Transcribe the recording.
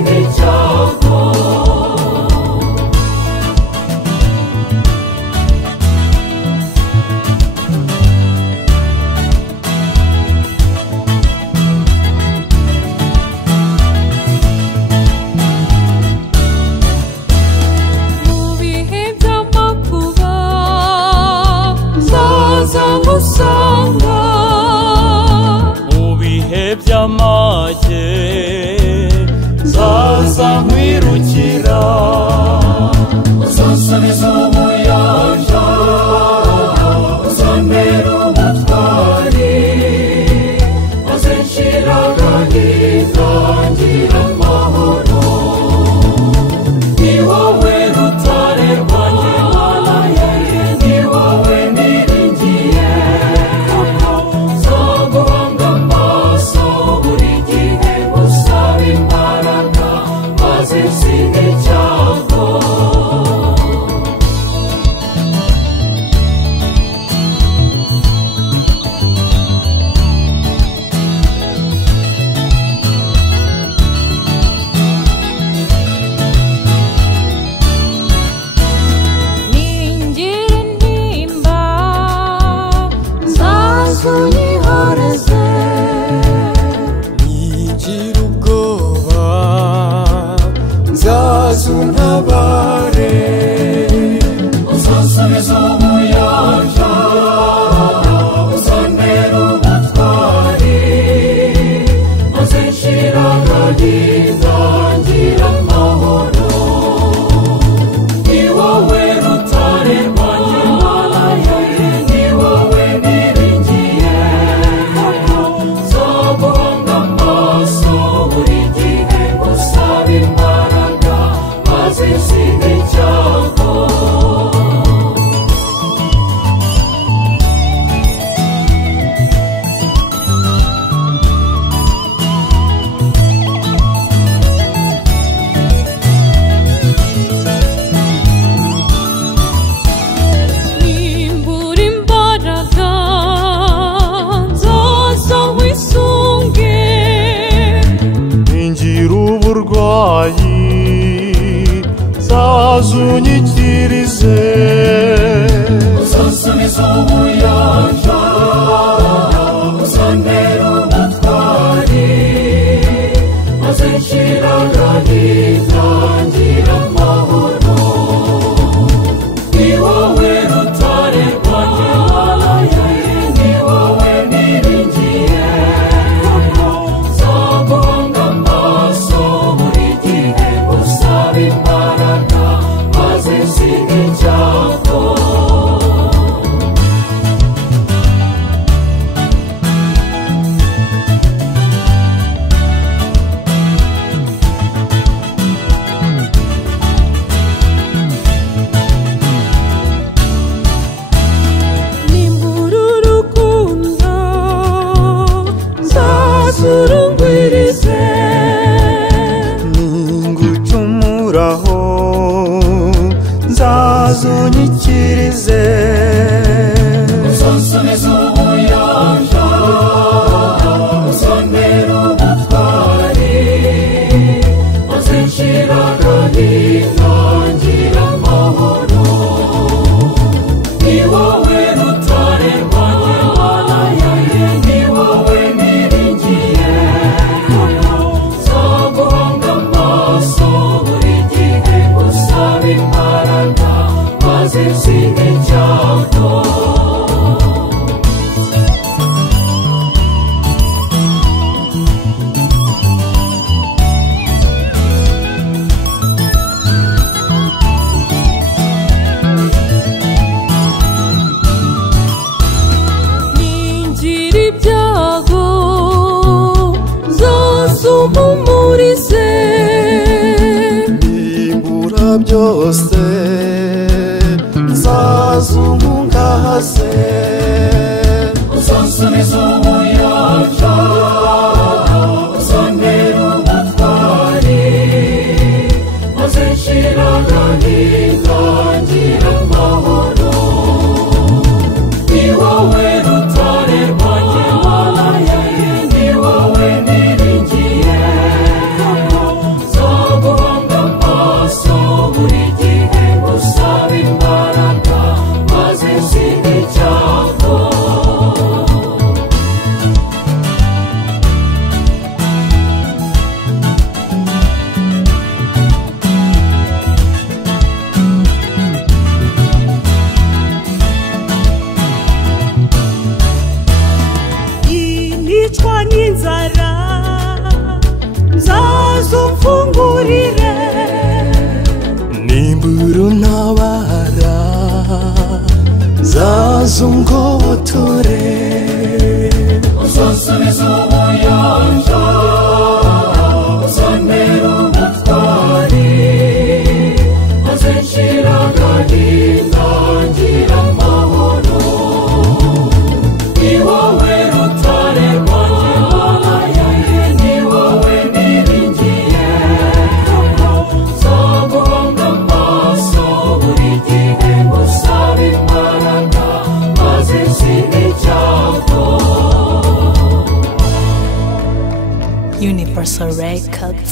izindi cyago. Usanga mu bihe by'amage zaza nkwirukira, uzansubiza ubuyanja, uzambera umutwari, maze nshira agahinda ngira amahoro. Ni wowe rutare rwanjye Mana yanjye, ni wowe niringiye, nzaguhanga amaso buri gihe ngusaba imbaraga, maze nsinde icyago. Unyihoreze nigira ubwoba, nzaza untabare, uzansubiza ubuyanja, uzambera umutwari, maze nshira agahinda ngira amahoro. Ni wowe rutare rwanjye Mana yanjye, ni wowe niringiye, nzaguhanga amaso buri gihe ngusaba imbaraga, maze nsinde icyago. nimbura imbaraga nzaza wisunge, ningira uburwayi zaza unyikirize, uzansubiza ubuyanja, uzambera umutwari, maze nshira agahinda ngira amahoro. Ni wowe rutare rwanjye Mana yanjye, ni wowe niringiye, nzaguhanga amaso buri gihe ngusaba imbaraga, maze nsinde icyago. nimbura urukundo nzaza urungwirize, ningucumuraho nzaza unyikirize, uzansubiza ubuyanja, uzambera umutwari, maze nshira agahinda ngira amahoro. Ni wowe rutare rwanjye Mana yanjye, ni wowe niringiye, nzaguhanga amaso buri gihe ngusaba imbaraga, maze nsinde icyago. ningira ibyago nzaza umpumurize, nimbura byose nzaza unkungahaze, uzansubiza ubuyanja, uzambera umutwari, maze nshira agahinda ngira amahoro. Ni wowe rutare rwanjye Mana yanjye, ni wowe niringiye, nzaguhanga nicwa n'inzara nzazumfungurire nimbura untabara nzazungotore uzasubiza ubuyanja uzantera ubutwari maze nshira agahinda ngira amahoro ni wowe rutare rwanjye mana yanjye ni wowe niringiye nzaguhanga amaso buri gihe ngusaba imbaraga maze nsinde icyago. Universal Records.